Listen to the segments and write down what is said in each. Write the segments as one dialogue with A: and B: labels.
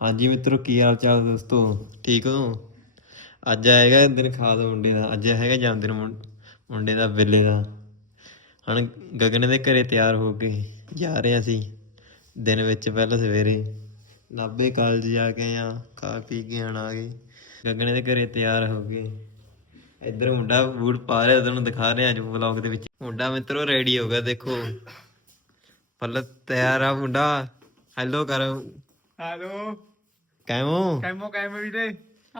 A: ਹਾਂਜੀ ਮਿੱਤਰੋ, ਕੀ ਹਾਲ ਚਾਲ ਦੋਸਤੋ? ਠੀਕ ਹੋ? ਅੱਜ ਆਏਗਾ ਦਿਨ ਖਾਦ ਮੁੰਡੇ ਦਾ। ਅੱਜ ਹੈਗਾ ਜਨਮ ਦਿਨ ਮੁੰਡੇ ਦਾ ਬਿੱਲੇ ਦਾ। ਹੁਣ ਗਗਨ ਦੇ ਘਰੇ ਤਿਆਰ ਹੋ ਕੇ ਜਾ ਰਹੇ ਅਸੀਂ ਦਿਨ ਵਿੱਚ ਪਹਿਲਾਂ ਸਵੇਰੇ। ਨਾਭੇ ਕਾਲਜ ਜਾ ਕੇ ਆ ਖਾ ਪੀ ਕੇ ਆਣ ਆ ਗਏ। ਗਗਨ ਦੇ ਘਰੇ ਤਿਆਰ ਹੋ ਕੇ ਇੱਧਰ ਮੁੰਡਾ ਬੂਟ ਪਾ ਰਿਹਾ ਤੁਹਾਨੂੰ ਦਿਖਾ ਰਿਹਾ ਅੱਜ ਵਲੌਗ ਦੇ ਵਿੱਚ। ਮੁੰਡਾ ਮਿੱਤਰੋ ਰੈਡੀ ਹੋ ਗਿਆ, ਦੇਖੋ। ਪੱਲ ਤਿਆਰ ਆ ਮੁੰਡਾ। ਹੈਲੋ ਕਰ।
B: ਹੈਲੋ
A: ਕੈਮੋ
B: ਕੈਮੋ ਕੈਮੋ ਵੀਰੇ।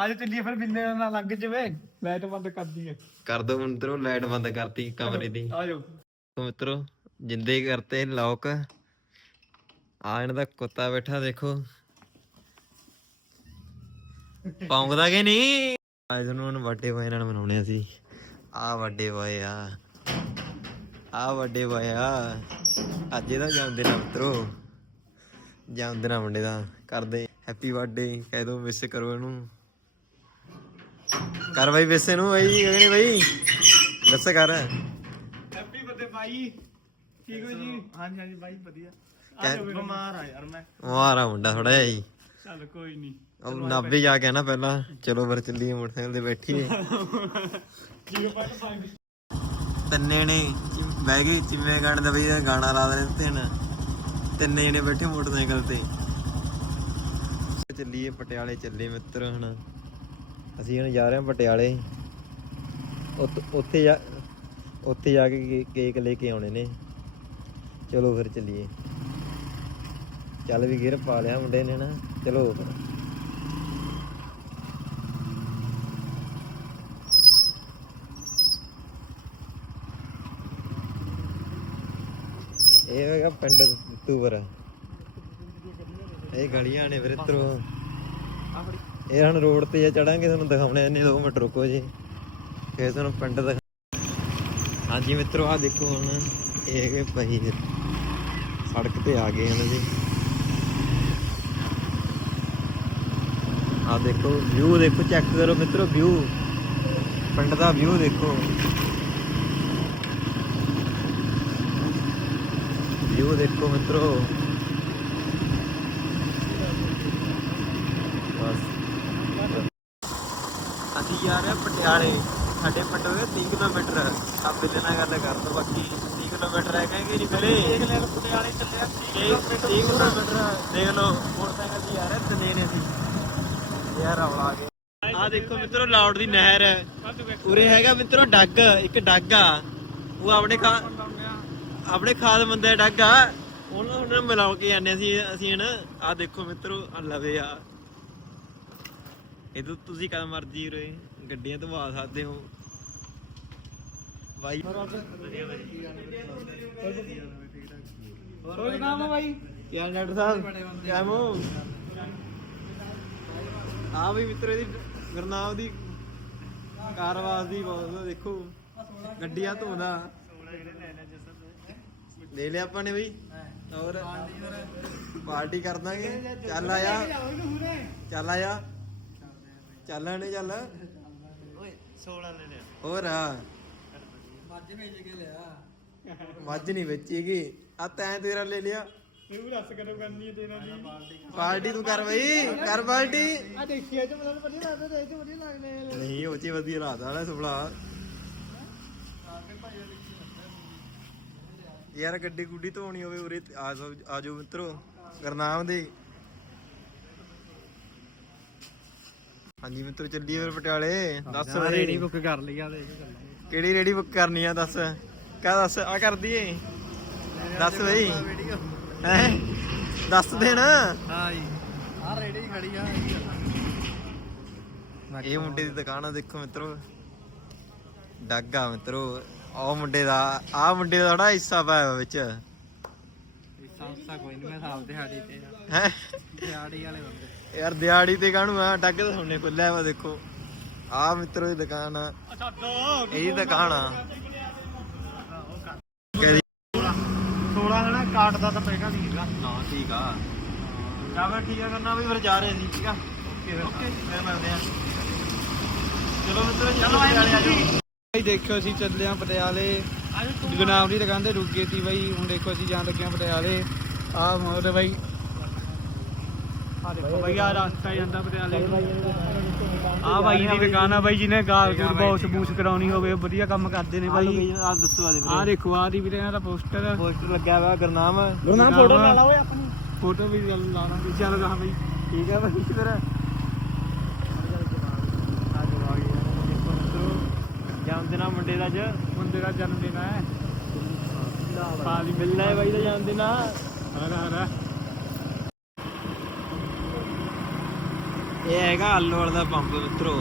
B: ਅੱਜ ਚੱਲੀਏ ਫਿਰ ਬਿੰਦੇ ਨਾਲ ਲੱਗ ਜਵੇ। ਲਾਈਟ ਬੰਦ ਕਰ ਦਈਏ।
A: ਕਰ ਦੋ ਮਿੱਤਰੋ ਲਾਈਟ ਬੰਦ ਕਰਤੀ ਕਮਰੇ ਦੀ।
B: ਆ ਜਾਓ।
A: ਤੋ ਮਿੱਤਰੋ ਜਿੰਦੇ ਕਰਤੇ ਲੌਕ ਆ ਇਹਨਾਂ ਦਾ ਕੁੱਤਾ ਬੈਠਾ ਦੇਖੋ। ਪੌਂਗਦਾ ਕਿ ਨਹੀਂ? ਅੱਜ ਨੂੰ ਵੱਡੇ ਬਾਈ ਨਾਲ ਮਨਾਉਣੇ ਅਸੀਂ। ਆ ਵੱਡੇ ਬਾਈ ਆ। ਆ ਵੱਡੇ ਬਾਈ ਆ। ਅੱਜ ਇਹਦਾ ਜਨਮ ਦਿਨ ਆ ਮਿੱਤਰੋ। ਜਨਮ ਦਿਨ ਆ ਮੁੰਡੇ ਦਾ ਕਰਦੇ ਹੈਪੀ ਬਰਥਡੇ ਕਹਿ ਦੋ ਮਿਸ ਕਰੋ ਇਹਨੂੰ। ਕਰ ਬਾਈ ਵਿਸ ਇਹਨੂੰ ਬਾਈ ਗਗਨੇ ਬਾਈ? ਦੱਸ ਕਰ।
B: ਹੈਪੀ ਬਰਥਡੇ ਬਾਈ। ਠੀਕ ਹੋ ਜੀ? ਹਾਂਜੀ ਹਾਂਜੀ ਬਾਈ ਵਧੀਆ। ਆ ਜਾਓ ਬਿਮਾਰ ਆ ਯਾਰ ਮੈਂ।
A: ਮਾਰਾ ਮੁੰਡਾ ਥੋੜਾ ਜਿਹਾ ਜੀ।
B: ਚੱਲ ਕੋਈ ਨਹੀਂ
A: ਉਹ ਨਾਭੇ ਜਾ ਕੇ ਨਾ ਪਹਿਲਾਂ। ਚਲੋ ਫਿਰ ਚੱਲੀਏ ਮੋਟਰਸਾਈਕਲ ਤੇ ਬੈਠੀਏ। ਤਿੰਨੇ ਨੇ ਬਹਿ ਗਏ ਚਿੰਮੇ ਗਾਣੇ ਦਾ ਬਈ ਗਾਣਾ ਲਾ ਦੇ ਤੇ ਨਾ ਤਿੰਨੇ ਜਣੇ ਬੈਠੇ ਮੋਟਰਸਾਈਕਲ ਤੇ। ਚੱਲੀਏ ਪਟਿਆਲੇ ਚੱਲੇ ਮਿੱਤਰ ਹੁਣ। ਅਸੀਂ ਹੁਣ ਜਾ ਰਹੇ ਹਾਂ ਪਟਿਆਲੇ। ਉੱਥੇ ਜਾ ਉੱਥੇ ਜਾ ਕੇ ਕੇਕ ਲੈ ਕੇ ਆਉਣੇ ਨੇ। ਚਲੋ ਫਿਰ ਚੱਲੀਏ। ਚੱਲ ਵੀ ਗਿਰ ਪਾ ਲਿਆ ਮੁੰਡੇ ਨੇ ਨਾ। ਚਲੋ ਫਿਰ। ਇਹ ਹੈਗਾ ਪਿੰਡ ਤੂਵਰ ਇਹ ਗਲੀਆਂ ਨੇ ਵੀਰੇ ਤਰੋ ਇਹ ਹੁਣ ਰੋਡ ਤੇ ਚੜਾਂਗੇ, ਤੁਹਾਨੂੰ ਦਿਖਾਉਣੇ ਨੇ 2 ਮਿੰਟ ਰੁਕੋ ਜੀ। ਫੇਰ ਤੁਹਾਨੂੰ ਪਿੰਡ ਦਿਖਾ ਹਾਂਜੀ ਮਿੱਤਰੋ ਆ ਦੇਖੋ ਹੁਣ ਇਹ ਹੈਗੇ ਸੜਕ ਤੇ ਆ ਗਏ ਹਨ ਜੀ। ਆ ਦੇਖੋ ਵਿਊ ਦੇਖੋ ਚੈੱਕ ਕਰੋ ਮਿੱਤਰੋ ਵਿਊ ਪਿੰਡ ਦਾ ਵਿਊ ਦੇਖੋ। ਵਿਊ ਦੇਖੋ ਮਿੱਤਰੋ ਅਸੀਂ ਜਾ ਰਹੇ ਪਟਿਆਲੇ। ਸਾਡੇ ਪਿੰਡ ਦੇ 30 ਕਿਲੋਮੀਟਰ ਆ ਬਿੱਲੇ ਨਾਲ ਗੱਲ ਕਰ ਦੋ ਬਾਕੀ। 30 ਕਿਲੋਮੀਟਰ ਹੈ ਕਹਿੰਗੇ ਨਹੀਂ ਬਲੇ
B: ਦੇਖ ਲੈ ਪਟਿਆਲੇ ਚੱਲਿਆ
A: 30 ਕਿਲੋਮੀਟਰ ਦੇਖ ਲਓ ਮੋਟਰਸਾਈਕਲ ਤੇ ਆ ਰਹੇ ਤਿੰਨੇ ਨੇ ਅਸੀਂ। ਯਾਰ ਰੌਲਾ ਆ ਗਿਆ। ਆ ਦੇਖੋ ਮਿੱਤਰੋ ਲਾਉਡ ਦੀ ਨਹਿਰ ਉਰੇ ਹੈਗਾ ਮਿੱਤਰੋ ਡੱਗ ਇੱਕ ਡੱਗ ਆ। ਉਹ ਆਪਣੇ ਆਪਣੇ ਖਾਦ ਬੰਦੇ ਡੱਗ ਆ ਉਹਨਾਂ ਨੂੰ ਮਿਲਾਉ ਕੇ ਜਾਂਦੇ ਅਸੀਂ ਅਸੀਂ ਹਨ ਆ ਦੇਖੋ ਮਿੱਤਰੋ ਆ ਲਵੇ ਆ। ਇਹ ਤੋਂ ਤੁਸੀਂ ਕਦ ਮਰਜ਼ੀ ਉਰੇ ਗੱਡੀਆਂ ਤੋਂ ਆ ਸਕਦੇ ਹੋ। ਬਾਈ।
B: ਹੋਰ ਨਾਮ ਆ ਬਾਈ?
A: ਕੀ ਹਾਲ ਡਾਕਟਰ ਸਾਹਿਬ? ਕਿਵੇਂ ਹੋ ਆ? ਵੀ ਮਿੱਤਰ ਇਹਦੀ ਗੁਰਨਾਮ ਦੀ ਕਾਰਵਾਸ ਦੀ ਬਹੁਤ ਦੇਖੋ। ਗੱਡੀਆਂ ਧੋਦਾ। ਲੈ ਲਿਆ ਆਪਾਂ ਨੇ ਬਈ। ਹੋਰ? ਪਾਰਟੀ ਕਰ ਦਾਂਗੇ। ਚੱਲ ਆਇਆ। ਚੱਲ ਆਇਆ। ਚੱਲ ਆਣੇ ਚੱਲ। ਓਏ 16 ਲੈ ਲਿਆ। ਹੋਰ ਆ
B: ਮੱਝ ਵੇਚ ਕੇ ਲਿਆ।
A: ਮੱਝ ਨਹੀਂ ਵੇਚੀਗੀ। ਆ ਤੈਂ ਤੇਰਾ ਲੈ ਲਿਆ।
B: ਤੂੰ ਦੱਸ ਕਦੋਂ ਕਰਨੀ ਹੈ ਤੇਰਾ ਜੀ?
A: ਪਾਰਟੀ ਤੂੰ ਕਰ ਬਈ। ਕਰ ਪਾਰਟੀ।
B: ਆ ਦੇਖੀ ਅੱਜ ਮਤਲਬ ਵਧੀਆ ਲੱਗਦਾ ਤੇ ਇਹ ਵਧੀਆ ਲੱਗਦੇ
A: ਨਹੀਂ ਉਹ ਚ ਵਧੀਆ ਰਾਤ ਵਾਲਾ ਸੁਪਲਾ ਯਾਰ ਗੱਡੀ ਗੁੱਡੀ ਧੋਣੀ ਹੋਵੇ ਉਰੇ ਤੇ ਆ ਜਾਓ ਆ ਜਾਓ ਮਿੱਤਰੋ ਗਰਨਾਮ ਦੇ। ਹਾਂਜੀ ਮਿੱਤਰੋ ਚੱਲੀਏ ਫਿਰ ਪਟਿਆਲੇ। ਦੱਸ
B: ਰੇੜੀ ਬੁੱਕ ਕਰ ਲਈ ਆ ਦੇਖ
A: ਕਿਹੜੀ ਰੇੜੀ ਬੁੱਕ ਕਰਨੀ ਆ ਦੱਸ। ਕਾ ਦੱਸ ਆ ਕਰ ਦਈਏ। ਦੱਸ ਬਈ। ਹੈ? ਦੱਸ ਦੇਣਾ।
B: ਹਾਂ ਜੀ। ਆ ਰੇੜੀ ਖੜੀ ਆ
A: ਇਹ ਮੁੰਡੇ ਦੀ ਦੁਕਾਨ ਆ ਦੇਖੋ ਮਿੱਤਰੋ। ਡੱਗਾ ਮਿੱਤਰੋ। ਉਹ ਮੁੰਡੇ ਦਾ ਆ ਮੁੰਡੇ ਦਾ ਥੋੜਾ ਹਿੱਸਾ ਪਾਇਆ ਹੋਇਆ ਵਿੱਚ।
B: ਸੰਸਾ ਕੋਈ ਨਹੀਂ ਮੈਂ ਸਾਲ ਦਿਹਾੜੀ ਤੇ
A: ਹੈ?
B: ਦਿਹਾੜੀ ਵਾਲੇ ਬੰਦੇ।
A: ਯਾਰ ਦਿਹਾੜੀ ਤੇ ਕਾਹਨੂੰ ਆ? ਡੱਗ ਤਾਂ ਸੁਣਨੇ ਖੁੱਲਿਆ ਵਾ ਦੇਖੋ। ਆ ਮਿੱਤਰੋ ਦੀ ਦੁਕਾਨ ਆ। ਇਹਦੀ ਦੁਕਾਨ ਆ। ਕਹਿੰਦੀ
B: 16 ਹਨਾ ਕਾਟ ਦਾ ਤਾਂ ਪੈਗਾ ਹੈਗਾ।
A: ਹਾਂ ਠੀਕ ਆ। ਜਾ ਫਿਰ ਠੀਕ ਆ ਕਰਨਾ ਵੀ ਫਿਰ ਜਾ ਰਹੇ ਸੀ ਠੀਕ ਆ? ਓਕੇ ਫਿਰ। ਮਿਲਦੇ ਆ। ਚਲੋ ਮਿੱਤਰੋ ਚਲੋ ਆ ਜਾਓ
B: ਭਾਈ ਦੇਖਿਓ ਅਸੀਂ ਚੱਲੇ ਆ ਪਟਿਆਲੇ। ਗੁਨਾਮ ਦੀ ਦੁਕਾਨ ਤੇ ਰੁਕ ਗਏ ਸੀ ਬਾਈ। ਹੁਣ ਦੇਖੋ ਅਸੀਂ ਜਾਣ ਲੱਗੇ ਆ ਪਟਿਆਲੇ। ਆ ਮੋਰ ਬਾਈ। ਆ ਦੇਖੋ ਬਾਈ ਆ ਰਸਤਾ ਜਾਂਦਾ ਪਟਿਆਲੇ। ਆ ਬਾਈ ਦੀ ਦੁਕਾਨ ਆ ਬਾਈ ਜਿਹਨੇ ਗਾਲ ਬੌਸ ਬੂਸ ਕਰਾਉਣੀ ਹੋਵੇ ਵਧੀਆ ਕੰਮ ਕਰਦੇ ਨੇ ਬਾਈ।
A: ਆ ਦੱਸੋ ਆ ਦੇ
B: ਆ ਦੇਖੋ ਆ ਦੀ ਵੀਰੇ ਦਾ ਪੋਸਟਰ।
A: ਪੋਸਟਰ ਲੱਗਿਆ ਹੋਇਆ ਗੁਰਨਾਮ।
B: ਗੁਰਨਾਮ ਫੋਟੋ ਲਾ ਲਾ ਓਏ ਆਪਣੀ ਫੋਟੋ ਵੀ ਲਾ ਲਾਂਗੇ। ਚੱਲ ਰਹਾ ਬਾਈ।
A: ਠੀਕ ਆ ਬਾਈ ਫਿਰ। ਜਨਮ ਦਿਨ ਆ ਮੁੰਡੇ ਦਾ ਅੱਜ।
B: ਮੁੰਡੇ ਦਾ ਜਨਮ ਦਿਨ ਹੈ
A: ਪਾਲੀ ਮਿਲਣਾ ਹੈ ਬਾਈ ਦਾ ਜਨਮ ਦਿਨ ਆ।
B: ਹਰਾ ਹਰਾ।
A: ਇਹ ਹੈਗਾ ਆਲੋਵਾਲ ਦਾ ਪੰਪ ਮਿੱਤਰੋ।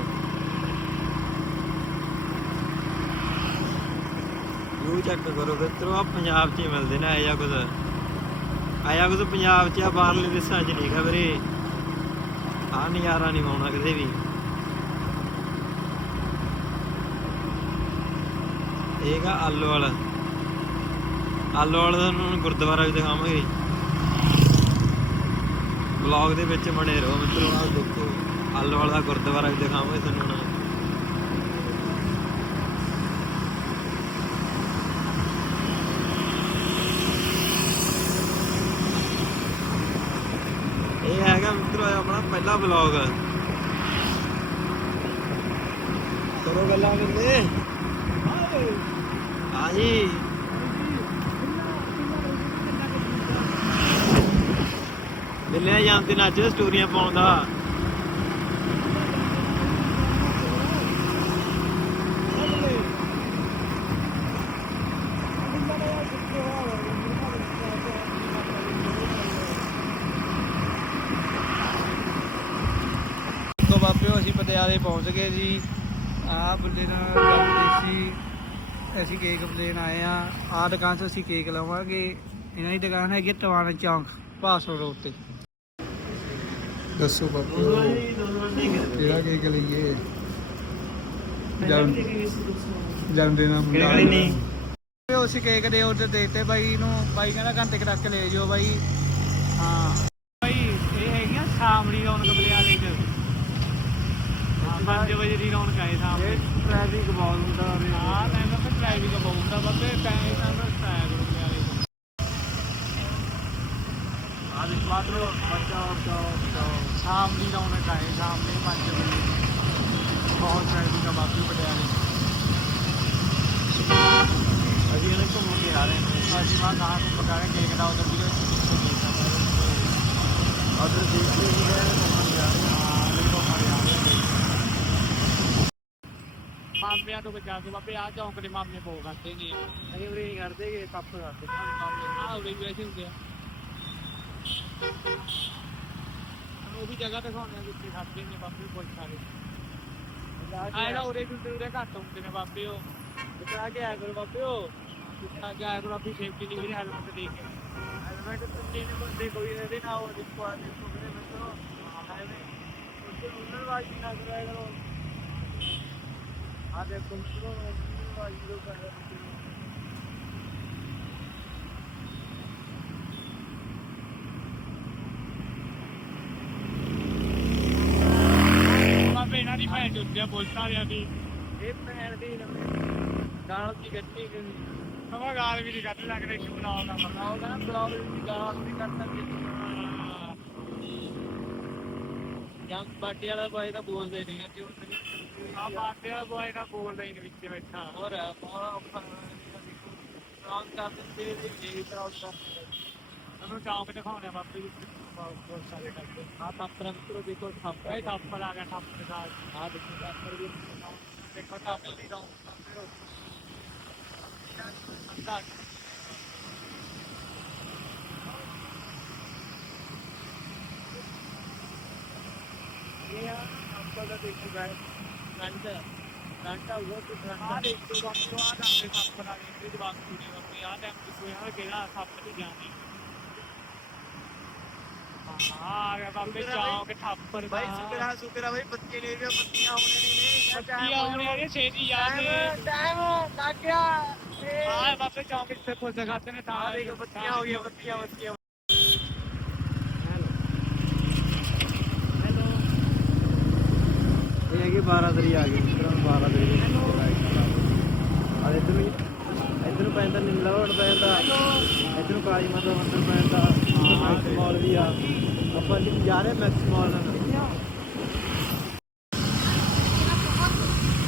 A: ਯੂ ਚੈੱਕ ਕਰੋ ਮਿੱਤਰੋ ਆ ਪੰਜਾਬ 'ਚ ਹੀ ਮਿਲਦੇ ਨੇ ਆਇਆ ਕੁਝ। ਆਇਆ ਕੁਝ ਪੰਜਾਬ 'ਚ ਆ ਬਾਹਰਲੇ ਦੇਸ਼ਾਂ 'ਚ ਨਹੀਂ ਵੀਰੇ। ਆ ਨਜ਼ਾਰਾ ਨਹੀਂ ਆਉਣਾ ਕਿਤੇ ਵੀ। ਇਹਗਾ ਆਲੋਵਾਲ ਆਲੋਵਾਲ ਦਾ ਤੁਹਾਨੂੰ ਗੁਰਦੁਆਰਾ ਵੀ ਦਿਖਾਵਾਂਗੇ। ਵਲੌਗ ਦੇ ਵਿੱਚ ਬਣੇ ਰਹੋ ਮਿੱਤਰੋ, ਆਹ ਦੇਖੋ। ਆਲੋਵਾਲ ਦਾ ਗੁਰਦੁਆਰਾ ਵੀ ਦਿਖਾਵਾਂਗੇ ਤੁਹਾਨੂੰ ਨਾ ਇਹ ਹੈਗਾ ਮਿੱਤਰੋ ਆਪਣਾ ਪਹਿਲਾ ਵਲੌਗ ਕਰੋ ਗੱਲਾਂ ਕਿੰਨੇ ਆਜੀ ਮਿਲਿਆ ਜਾਂਦੇ ਨੇ ਅੱਜ ਸਟੋਰੀਆਂ ਪਾਉਣ ਦਾ।
B: ਬਾਪਿਓ ਅਸੀਂ ਪਟਿਆਲੇ ਪਹੁੰਚ ਗਏ ਜੀ। ਆਹ ਬੰਦੇ ਨਾਲ ਅਸੀਂ ਕੇਕ ਲੈਣ ਆਏ ਆ। ਆਹ ਦੁਕਾਨ ਤੋਂ ਅਸੀਂ ਕੇਕ ਲਵਾਂਗੇ। ਇਹਨਾਂ ਦੀ ਦੁਕਾਨ ਹੈਗੀ ਟਵਾਣਾ ਚੌਂਕ ਪਾਸੋ ਰੋਡ ਤੇ। ਦੱਸੋ ਬਾਪੂ ਕਿਹੜਾ ਕੇਕ ਲਈਏ? ਦਿਨ
A: ਕਿਹੜੇ ਵਾਲੀ ਨਹੀਂ
B: ਉਹ ਅਸੀਂ ਕੇਕ ਦੇ ਆਰਡਰ ਦੇਤੇ ਬਾਈ ਨੂੰ। ਬਾਈ ਕਹਿੰਦਾ ਘੰਟੇ ਤੱਕ ਕੇ ਲੈ ਜਾਓ ਬਾਈ। ਹਾਂ। ਬਾਈ ਇਹ ਹੈਗੀਆਂ ਸਾਮੜੀ ਰੌਣਕ ਬਲਿਆਲੇ ਚ। ਹਾਂ। 5 ਵਜੇ ਦੀ ਰੌਣਕ ਆਏ ਸਾਹਮਣੇ
A: ਟ੍ਰੈਫਿਕ ਬਹੁਤ ਹੁੰਦਾ
B: ਹਾਂ ਮੈਂ ਤਾਂ ਬਹੁਤ ਹੁੰਦਾ ਬੱਬੇ ਟਾਈਮ ਨਾਲ ਰਸਤਾ ਹੈ ਬਲਿਆਲੇ
A: ਆ ਦੇ ਮਾਤਰੋ ਬੱਚਾ ਬੱਚਾ
B: ਸਾਮੜੀ ਰੌਣਕ ਆਏ ਸਾਹਮਣੇ 5 ਵਜੇ ਬਹੁਤ ਟ੍ਰੈਫਿਕ ਆ ਬਾਕੀ ਪਟਿਆਲੇ
A: ਅਸੀਂ ਇਹਨੇ ਘੁੰਮ ਕੇ ਆ ਰਹੇ। ਹਾਂ
B: ਅਸੀਂ ਮਾਂ ਕਹਾਂ ਨੂੰ ਪਕਾ ਕੇ ਕੇਕ ਦਾ ਆਰਡਰ ਵੀਡੀਓ ਕਿੱਥੇ ਦੇ ਸਕਦਾ
A: ਅਦਰ ਦੇਖ ਲਈ ਹੈ ਘੁੰਮਣ ਜਾ ਰਹੇ ਹਾਂ
B: ਹਾਂ ਦੇਖੋ ਮਾਰੇ ਆ ਮਾਮਿਆਂ ਤੋਂ ਬਚਾ ਕੇ ਬਾਬੇ ਆ ਚੌਂਕ ਦੇ ਮਾਮੇ ਬਹੁਤ ਕਰਦੇ ਨੇ।
A: ਅਸੀਂ ਉਰੇ ਨਹੀਂ ਕਰਦੇ ਕਿ ਕੱਪ ਕਰਦੇ
B: ਆ ਉਰੇ ਵੀ ਹੁੰਦੇ ਆ। ਉਹ ਵੀ ਜਗ੍ਹਾ ਦਿਖਾਉਂਦੇ ਆ ਜਿੱਥੇ ਖਾਦੇ ਨੇ ਬਾਬੇ ਬਹੁਤ ਸਾਰੇ ਆਏ ਨਾ ਉਰੇ ਵੀ ਉਰੇ ਘੱਟ ਹੁੰਦੇ ਨੇ ਬਾਬੇ ਉਹ। ਬਚਾ ਕੇ ਆਇਆ ਕਰੋ ਬਾਬੇ ਉਹ। ਬਚਾ ਕੇ ਆਇਆ ਕਰੋ ਆਪਣੀ ਸੇਫਟੀ ਲਈ ਵੀ ਹੈਲਮਟ ਦੇ ਕੇ। ਹੈਲਮਟ ਤੇ ਨੇ ਬੰਦੇ ਕੋਈ ਇਹਦੇ ਨਾ ਉਹ ਦੇਖੋ ਆ ਦੇਖੋ ਵੀਰੇ ਮਿੱਤਰੋ। ਹਾਈਵੇ ਉੱਤੇ ਉਹਨਾਂ ਵਾਜੀ ਨਾ ਕਰਾਇਆ ਕਰੋ। ਆ ਦੇਖੋ ਮਿੱਤਰੋ ਕਰ ਇਹਨਾਂ ਦੀ ਭੈਣ ਦੀ। ਇਹ ਭੈਣ ਦੀ ਗਾਲ ਦੀ ਗਈ। ਸਵਾ ਗਾਲ ਵੀ ਨਹੀਂ ਕੱਢ ਲੱਗ ਰਹੀ ਕਿ ਬਣਾਉਣ ਦਾ ਉਹਦਾ ਨਾ ਬਲੌਗ ਦੀ ਗਾਲ ਨਹੀਂ ਕੱਢ ਸਕਦੀ। ਜਾਂ ਬਾਟੇ ਵਾਲਾ ਬੋਏ ਤਾਂ ਬੋਲਦੇ ਨਹੀਂ? ਆ ਬਾਟੇ ਵਾਲਾ ਬੋਏ ਤਾਂ ਬੋਲਦਾ ਹੀ ਨਹੀਂ ਵਿੱਚ ਬੈਠਾ। ਹੋਰ ਬਹੁਤ ਔਖਾ ਕੰਮ ਕਰ ਦਿੰਦੇ ਨੇ ਇਹ ਤਰ੍ਹਾਂ ਦਾ ਉਹਨੂੰ ਚੌਂਕ ਦਿਖਾਉਣੇ ਆ ਬਾਪੇ ਜੀ। ਬਹੁਤ ਸਾਰੇ ਕਰਦੇ ਆ ਟੱਪਰ ਅੰਤਰੋ ਦੇਖੋ ਠੱਪ ਹੈ ਟੱਪਰ ਆ ਗਿਆ ਟੱਪ ਦੇ। ਨਾਲ ਆ ਦੇਖੋ ਟੱਪਰ ਵੀ ਦੇਖੋ ਟੱਪਰ ਦੀ ਰੌਣਕ ਅੰਦਰ ਇਹ ਆ ਆਪਾਂ ਦਾ ਦੇਖੋ ਗਾਇਸ ਰੰਟ ਰੰਟ ਆ ਉਹ ਤੇ ਰੰਟ ਦੇਖੋ ਬਾਪੂ ਆ ਜਾਂਦੇ ਟੱਪਰ ਆ ਗਏ ਤੇ ਬਾਕੀ ਨੇ ਬਾਪੇ ਆ ਟਾਈਮ ਕੋਈ ਆ ਕਿਹੜਾ ਸੱਪ ਦੀ ਜਾਣੀ ਆ ਗਿਆ ਬਾਪੇ ਚੌਂਕ ਠੱਪਰ
A: ਭਾਈ ਸੁਕਰਾ ਸੁਕਰਾ ਭਾਈ ਬੱਤੀ ਨੇ ਵੀ ਬੱਤੀਆਂ ਆਉਣੇ ਨਹੀਂ
B: ਬੱਤੀਆਂ ਆਉਣੇ ਆ ਛੇਤੀ ਯਾਰ
A: ਟਾਈਮ ਲੱਗ ਗਿਆ।
B: ਹਾਂ ਬਾਪੇ ਚੌਂਕ ਇੱਥੇ ਪੁੱਛ ਖਾਤੇ ਨੇ ਤਾਂ
A: ਦੇਖ ਬੱਤੀਆਂ ਹੋ ਗਈਆਂ ਬੱਤੀਆਂ ਬੱਤੀਆਂ ਇਹ ਹੈਗੀ 12 ਤਰੀ ਆ ਗਈ ਮਿੱਤਰਾਂ 12 ਤਰੀ ਆ ਇੱਧਰ ਨੂੰ ਇੱਧਰ ਨੂੰ ਪੈਂਦਾ ਨਿੰਮਲਾ ਰੋਡ ਪੈਂਦਾ ਇੱਧਰ ਨੂੰ ਕਾਲੀ ਮਾਤਾ ਮੰਦਿਰ ਪੈਂਦਾ ਹਾਂ ਮੌਲ ਵੀ ਆ।
B: ਆਪਾਂ ਜੀ ਜਾ ਰਹੇ ਮੈਕਸ ਮਾਲ ਦਾ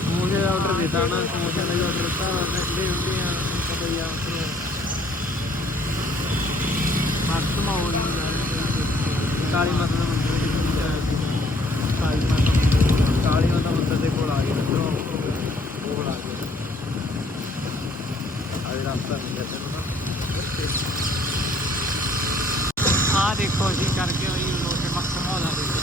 B: ਸਮੋਸੇ ਦਾ ਆਰਡਰ ਦਿੱਤਾ ਨਾ ਸਮੋਸੇ ਦਾ ਆਰਡਰ ਦਿੱਤਾ ਉਹਨੇ ਜਿਹੜੇ ਹੁੰਦੇ ਆ ਪਤਾ ਹੀ ਆ ਮੈਕਸ ਮਾਲ ਨੂੰ ਕਾਲੀ ਮਾਤਾ ਦਾ ਮੰਦਿਰ ਕਾਲੀ ਮਾਤਾ ਮੰਦਿਰ ਦੇ ਕੋਲ ਆ ਗਏ ਮਿੱਤਰੋ ਕੋਲ ਆ ਗਏ ਆਹ ਰਸਤਾ ਮਿਲਿਆ ਤੈਨੂੰ ਨਾ ਆ ਦੇਖੋ ਅਸੀਂ ਕਰਕੇ ਆਈ ਲੋਕ ਮੱਖਣ ਵਾਲਾ ਦੇਖੋ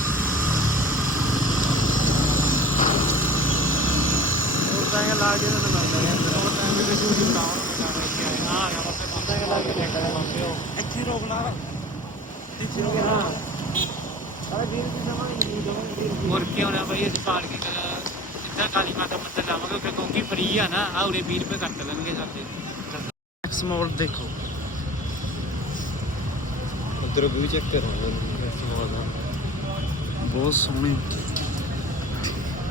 B: ਹੋਰ ਤਾਂ ਇਹ ਲਾ ਕੇ ਤਾਂ ਲੱਗਦਾ ਹੈ ਹੋਰ ਤਾਂ ਵੀ ਕਿਸੇ ਨੂੰ ਕੰਮ ਕਰ ਰਹੇ ਹੈ ਹਾਂ ਯਾਰ ਆਪਾਂ ਤਾਂ ਇਹ ਲਾ ਕੇ ਲੈ ਕੇ ਆਉਂਦੇ ਹੋ ਇੱਥੇ ਰੋਕਣਾ ਇੱਥੇ ਰੋਕਣਾ ਅਰੇ ਸਿੱਧਾ ਕਾਲੀ ਮਾਤਾ ਮੰਦਰ ਜਾਵਾਂਗੇ ਉੱਥੇ ਕਿਉਂਕਿ ਫ੍ਰੀ ਆ ਨਾ ਆ ਉਰੇ 20 ਰੁਪਏ ਕੱਟ ਲੈਣਗੇ ਸਾਡੇ ਐਕਸਮੋਲ ਦੇਖੋ।
A: ਉਧਰ ਵੀ ਚੈੱਕ ਕਰਾਂਗੇ ਸਮੋਲ ਦਾ
B: ਬਹੁਤ ਸੋਹਣੇ।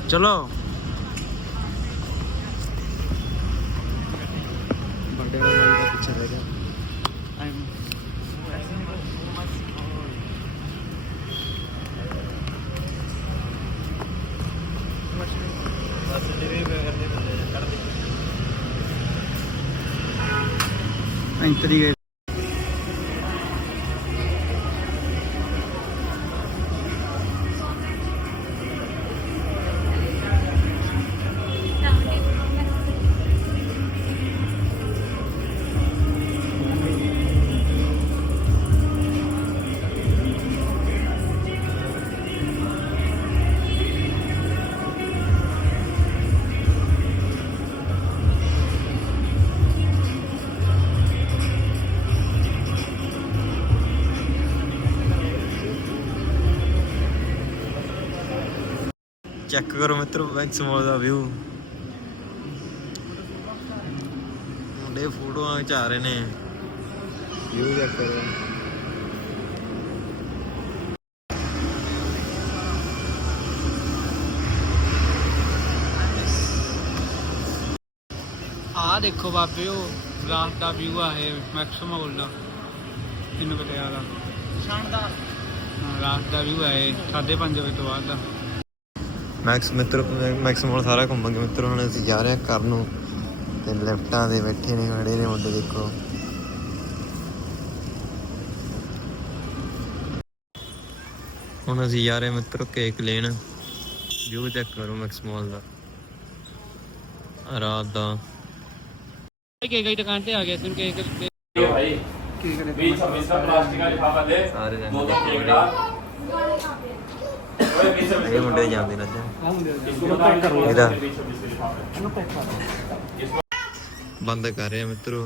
B: ਚਲੋ।
A: ਵੱਡੇ ਵਾਲਾ ਦਾ ਪਿੱਛੇ ਰਹਿ ਗਿਆ।
B: Three.
A: ਚੈੱਕ ਕਰੋ ਮਿੱਤਰੋ ਬੈਂਕ ਸਮੋਲ ਦਾ ਵਿਊ ਮੁੰਡੇ ਫੋਟੋਆਂ ਖਿਚਾ ਰਹੇ ਨੇ। ਵਿਊ ਚੈੱਕ ਕਰੋ।
B: ਆ ਦੇਖੋ ਬਾਬੇ ਉਹ ਰਾਤ ਦਾ ਵਿਊ ਆ ਇਹ ਮੈਕਸਿਮਮ ਹੋਲ ਦਾ। ਤਿੰਨ ਵਜੇ ਆ ਦਾ ਸ਼ਾਨਦਾਰ ਰਾਤ ਦਾ ਵਿਊ ਆ ਇਹ 5:30 ਵਜੇ ਤੋਂ ਬਾਅਦ ਦਾ।
A: ਮੈਕਸ ਮਿੱਤਰ ਮੈਕਸ ਮੋਲ ਸਾਰਾ ਘੁੰਮਾਂਗੇ ਮਿੱਤਰ ਹੁਣ ਅਸੀਂ ਜਾ ਰਹੇ ਹਾਂ ਕਰਨ ਨੂੰ। ਤੇ ਲੈਫਟਾਂ ਦੇ ਬੈਠੇ ਨੇ ਖੜੇ ਨੇ ਮੁੰਡੇ ਦੇਖੋ। ਹੁਣ ਅਸੀਂ ਜਾ ਮਿੱਤਰ ਕੇਕ ਲੈਣ। ਵਿਊ ਚੈੱਕ ਕਰੋ ਮੈਕਸ ਮੋਲ ਦਾ। ਰਾਤ ਦਾ।
B: ਕੇਕ ਦੀ ਦੁਕਾਨ ਤੇ ਆ ਗਏ ਸੀ ਕੇਕ
C: ਭਾਈ? ਕੀ
A: ਕਰੇ 20
C: 26 ਪਲਾਸਟਿਕ
A: ਦਾ
C: ਲਿਫਾਫਾ
A: ਦੇ
C: ਦੋ ਦੋ ਕੇਕ ਦਾ।
A: ਇਹ ਮੁੰਡੇ ਜਾਂਦੇ ਨੇ ਅੱਜ
B: ਆ ਹੁੰਦੇ
C: इसको बता करो
A: इधर।
C: बीस छब्बीस के लिफाफे
B: ਇਹਨੂੰ ਪੈਕ ਕਰ
A: ਬੰਦ ਕਰ ਰਹੇ ਹਾਂ ਮਿੱਤਰੋ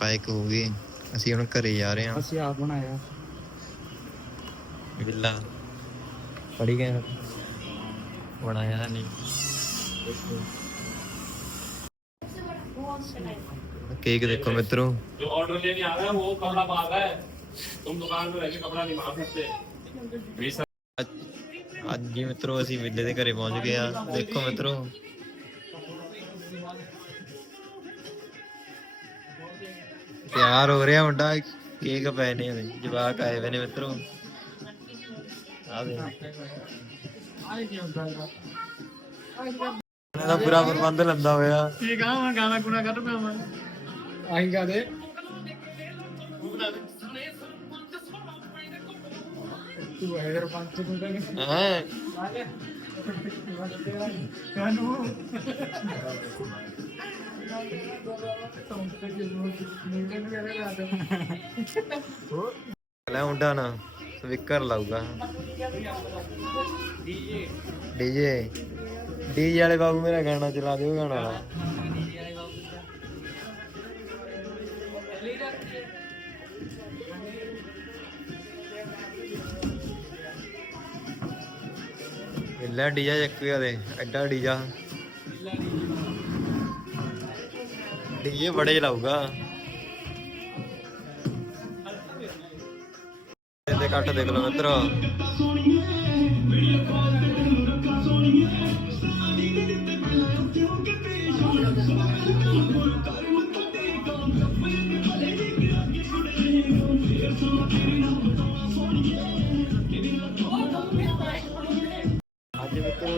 A: ਪੈਕ ਹੋ ਗਏ ਅਸੀਂ ਹੁਣ ਘਰੇ ਜਾ ਰਹੇ ਹਾਂ
B: ਅਸੀਂ ਆਪ ਬਣਾਇਆ
A: ਬਿੱਲਾ ਪੜੀ ਗਏ ਬਣਾਇਆ ਨਹੀਂ ਕੇਕ ਦੇਖੋ ਮਿੱਤਰੋ
C: जो ऑर्डर लेने आ रहा है वो कपड़ा मांग रहा है तुम दुकान में रहकर कपड़ा नहीं मांग सकते बीस
A: ਮਿੱਤਰੋ, ਅਸੀਂ ਬਿੱਲੇ ਦੇ ਘਰੇ ਪਹੁੰਚ ਗਏ ਆ ਦੇਖੋ ਮਿੱਤਰੋ। ਤਿਆਰ ਹੋ ਰਿਹਾ ਮੁੰਡਾ ਕੇਕ ਪਏ ਨੇ ਜਵਾਕ ਆਏ ਹੋਏ ਨੇ ਮਿੱਤਰੋ। ਆ ਦੇ ਇਹਨਾਂ ਦਾ ਪੂਰਾ ਪ੍ਰਬੰਧ ਲੱਦਾ ਹੋਇਆ।
B: ਠੀਕ ਆ ਮੈਂ ਗਾਣਾ ਗੁਣਾ ਕਰ ਮੈਂ ਮੈਂ। ਆਹੀਂ ਗਾ ਦੇ ਤੂੰ ਹੈ ਯਾਰ ਕਾਨੂੰ
A: ਲੈ ਮੁੰਡਾ ਨਾ ਸਪੀਕਰ ਲਾਊਗਾ। ਡੀਜੇ। ਡੀਜੇ ਵਾਲੇ ਬਾਬੂ ਮੇਰਾ ਗਾਣਾ ਚਲਾ ਦਿਓ ਗਾਣਾ ਵਾਲਾ ਇੱਲਾ ਡੀਜਾ ਚੱਕਿਆ ਦੇ ਐਡਾ ਡੀਜਾ ਡੀਜੇ ਬੜੇ ਲਾਊਗਾ। ਇਹਦੇ ਕੱਟ ਦੇਖ ਲਓ ਮਿੱਤਰੋ।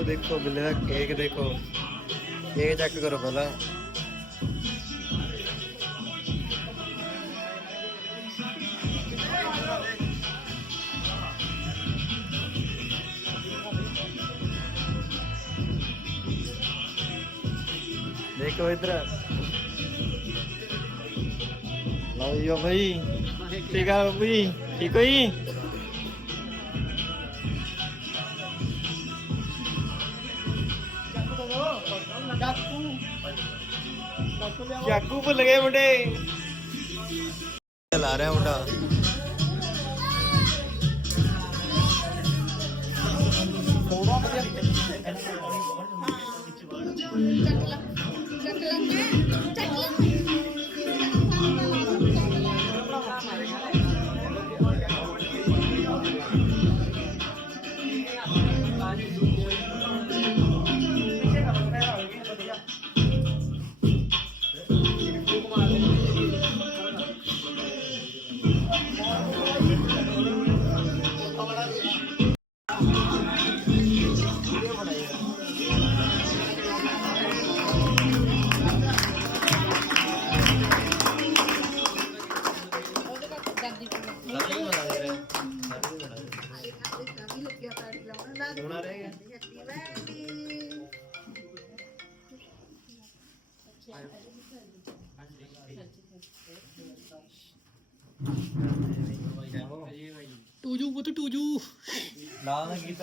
A: ਦੇਖੋ, ਬਿੱਲੇ ਦਾ ਕੇਕ ਦੇਖੋ। ਕੇਕ ਚੈੱਕ ਕਰੋ ਪਹਿਲਾਂ। ਦੇਖੋ ਇਧਰ। ਲਓ ਜੀ, ਬਾਬਾ ਠੀਕ ਆ ਭਾਈ ਠੀਕ ਹੋ ਭੁੱਲ ਗਏ ਮੁੰਡੇ। ਲਾ ਰਿਹਾ ਮੁੰਡਾ। ਸੋਣਾ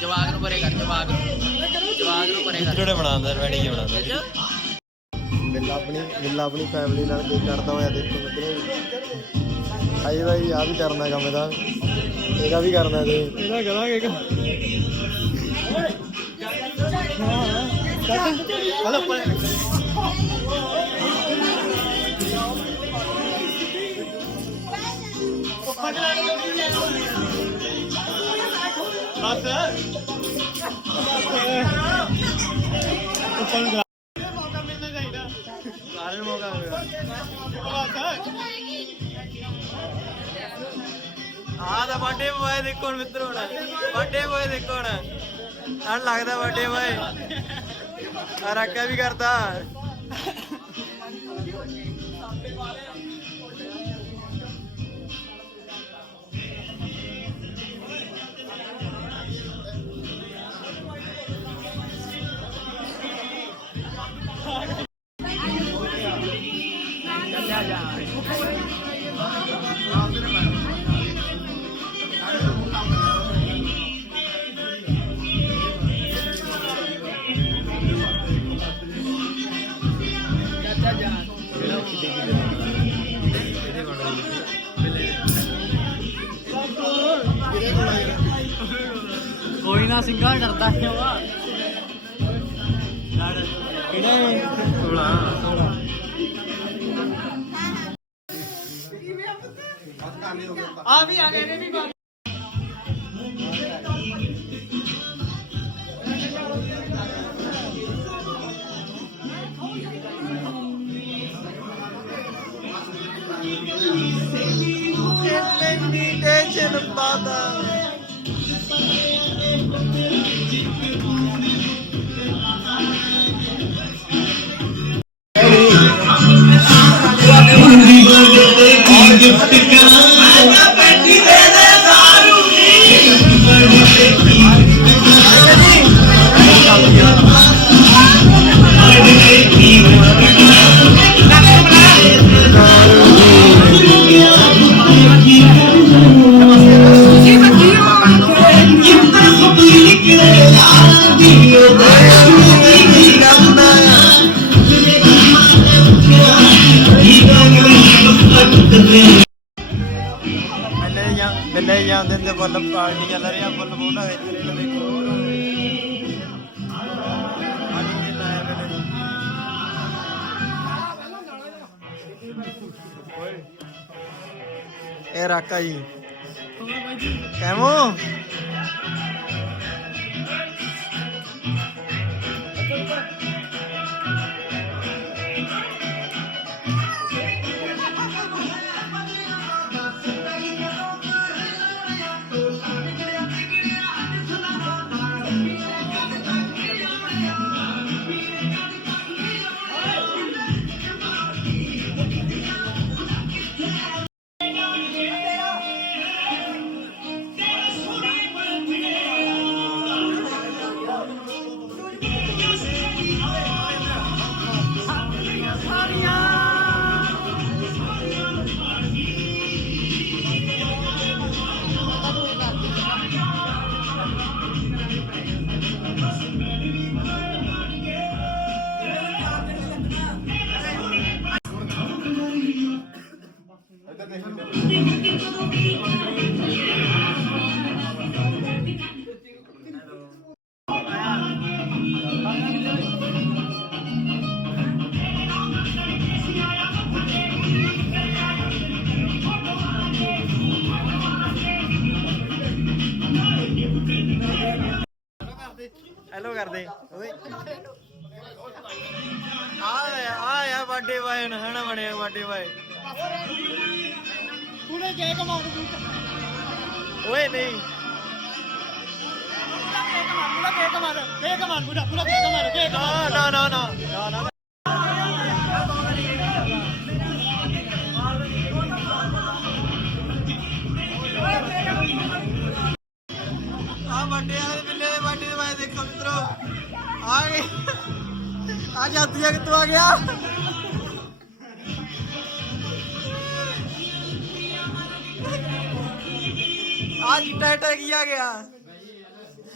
B: ਨੂੰ
D: ਪਰੇ ਕਰ ਜਵਾਗ ਨੂੰ। ਪਰੇ ਕਰ ਜਵਾਗ ਜਵਾਗ ਨੂੰ ਪਰੇ ਕਰ।
A: ਜਿਹੜੇ ਬਣਾਉਂਦਾ ਰੈਡੀ ਕੀ ਬਣਾਉਂਦਾ ਬਿੱਲਾ ਆਪਣੀ ਬਿੱਲਾ ਆਪਣੀ ਫੈਮਿਲੀ ਨਾਲ ਕੀ ਕਰਦਾ ਹੋਇਆ ਦੇਖੋ ਮਿੱਤਰੋ। ਆਈ ਭਾਈ ਆ ਵੀ ਕਰਨਾ ਕੰਮ ਇਹਦਾ। ਇਹਦਾ ਵੀ ਕਰਨਾ ਤੇ ਇਹਦਾ ਕਰਾਂਗੇ ਹਲੋ ਸਾਰਿਆਂ ਨੂੰ ਮੌਕਾ ਮਿਲਿਆ ਆ ਦਾ ਬਰਥਡੇ ਬੋਏ ਦੇਖੋ ਮਿੱਤਰ ਹੁਣ ਬਰਥਡੇ ਬੋਏ ਦੇਖੋ ਹੁਣ ਆਣ ਲੱਗਦਾ ਵੱਡੇ ਬੋਏ ਆ ਰੱਕਾ ਵੀ ਕਰਦਾ
B: ਡਰਦਾ ਹੈ ਵਾ
A: ਬੱਲੇ ਇਹ ਰਾਕਾ ਜੀ। ਕੈਮੋ ਨਾ ਨਾ ਨਾ ਨਾ ਆ ਵੱਡੇ ਵਾਲੇ ਬਿੱਲੇ ਦੇ ਵੱਡੇ ਦੇ ਬਾਏ ਦੇਖੋ ਮਿੱਤਰੋ। ਆ ਗਏ। ਆ ਜਾਤੀਆ ਕਿੱਥੋਂ ਆ ਗਿਆ? आज इतना इतना किया गया।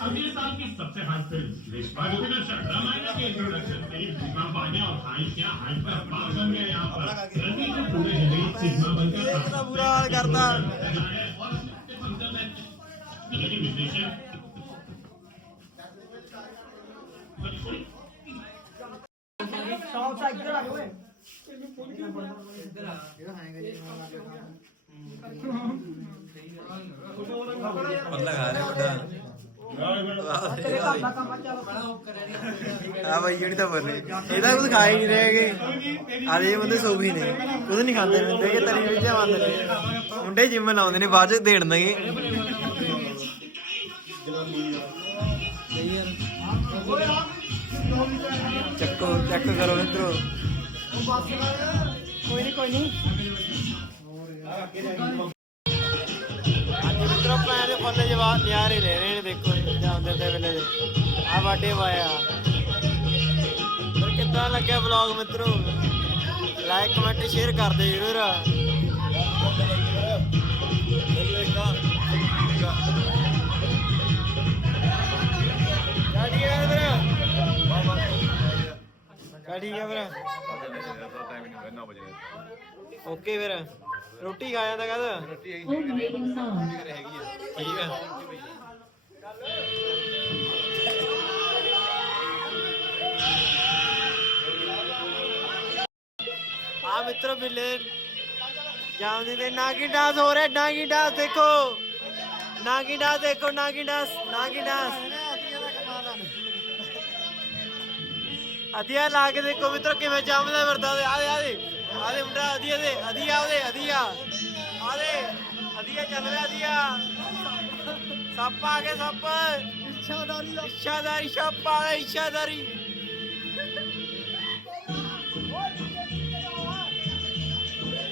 E: अगले साल की सबसे हाइट पर रेशमा को रामायण के इंट्रोडक्शन में रेशमा पाने और खाई क्या हाइट पर पार बन गए यहाँ पर? रणवीर को तो पूरे जगह सिग्मा बनकर
A: इतना बुरा
E: हाल करता।
A: है ਖਾ ਆ ਬਈ ਜਿਹੜੀ ਤਾਂ ਬੋਲੀ। ਇਹਦਾ ਕੁਝ ਖਾ ਹੀ ਨਹੀਂ ਰਹੇਗੇ ਆਲੇ ਬੰਦੇ ਸੋਭੀ ਨੇ। ਕੁਝ ਨਹੀਂ ਖਾਂਦੇ ਹੁੰਦੇ ਕਿ ਤਰੀ ਵਿੱਚ ਆਉਂਦੇ ਨੇ। ਮੁੰਡੇ ਜਿੰਮ ਲਾਉਂਦੇ ਨੇ, ਬਾਅਦ ਚ ਦੇਣ ਦੇਗੇ ਚੱਕੋ ਚੈੱਕ ਕਰੋ ਮਿੱਤਰੋ।
B: ਕੋਈ ਨਹੀਂ ਕੋਈ ਨਹੀਂ
A: ਅੱਜ ਮਿੱਤਰੋ ਦੇ ਫੁੱਲ ਜਵਾਬ ਨਿਆਰੇ ਲੈ ਰਹੇ ਨੇ ਦੇਖੋ ਜਾਂਦੇ ਤੇ ਵੇਲੇ ਆ ਵਾਟੇ ਵਾਇਆ। ਫਿਰ ਕਿੱਦਾਂ ਲੱਗਿਆ ਵਲੌਗ ਮਿੱਤਰੋ? ਲਾਈਕ ਕਮੈਂਟ ਸ਼ੇਅਰ ਕਰ ਦਿਓ ਜਰੂਰ। ਕਾੜੀ ਹੈ ਵੀਰ? ਕਾੜੀ ਹੈ ਵੀਰ ਓਕੇ ਫਿਰ। ਰੋਟੀ ਖਾ ਜਾਂਦਾ ਕਦ ਠੀਕ ਹੈ ਆ ਮਿੱਤਰੋ ਬਿੱਲੇ ਜਾਂਦੀ ਤੇ ਨਾਗੀ ਡਾਂਸ ਹੋ ਰਿਹਾ ਨਾਗੀ ਡਾਂਸ ਦੇਖੋ। ਨਾਗੀ ਡਾਂਸ ਦੇਖੋ ਨਾਗੀ ਡਾਂਸ ਨਾਗੀ ਡਾਂਸ। ਅਧਿਆ ਲਾ ਕੇ ਦੇਖੋ ਮਿੱਤਰੋ ਕਿਵੇਂ ਜੰਮਦਾ ਫਿਰਦਾ ਤੇ ਆਦੇ ਆਦੇ ਆਦੇ ਮੁੰਡਾ ਅਧਿਆ ਦੇ। ਅਧਿਆ ਉਹਦੇ ਅਧਿਆ। ਆਦੇ ਅਧਿਆ ਚੱਲ ਰਿਹਾ ਅਧਿਆ। ਸੱਪ ਆ ਗਏ ਸੱਪ।
B: ਇੱਛਾਦਾਰੀ ਦਾ।
A: ਇੱਛਾਦਾਰੀ ਸੱਪ ਆ ਗਏ ਇੱਛਾਦਾਰੀ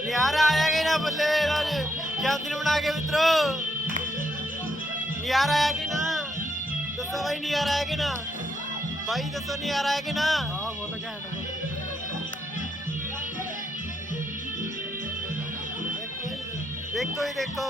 A: ਨਿਆਰਾ ਆਇਆ ਕਿ ਨਾ ਬੱਲੇ ਰਾਜ? ਜਨਮਦਿਨ ਬਣਾ ਕੇ ਮਿੱਤਰੋ। ਨਿਆਰਾ ਆਇਆ ਕਿ ਨਾ? ਦੱਸੋ ਬਾਈ ਨਿਆਰਾ ਆਇਆ ਕਿ ਨਾ? ਬਾਈ ਦੱਸੋ ਨਿਆਰਾ ਆਇਆ ਕਿ ਨਾ?
B: ਆ ਬੋਲ ਘੈਂਟ
A: ਦੇਖੋ ਹੀ ਦੇਖੋ।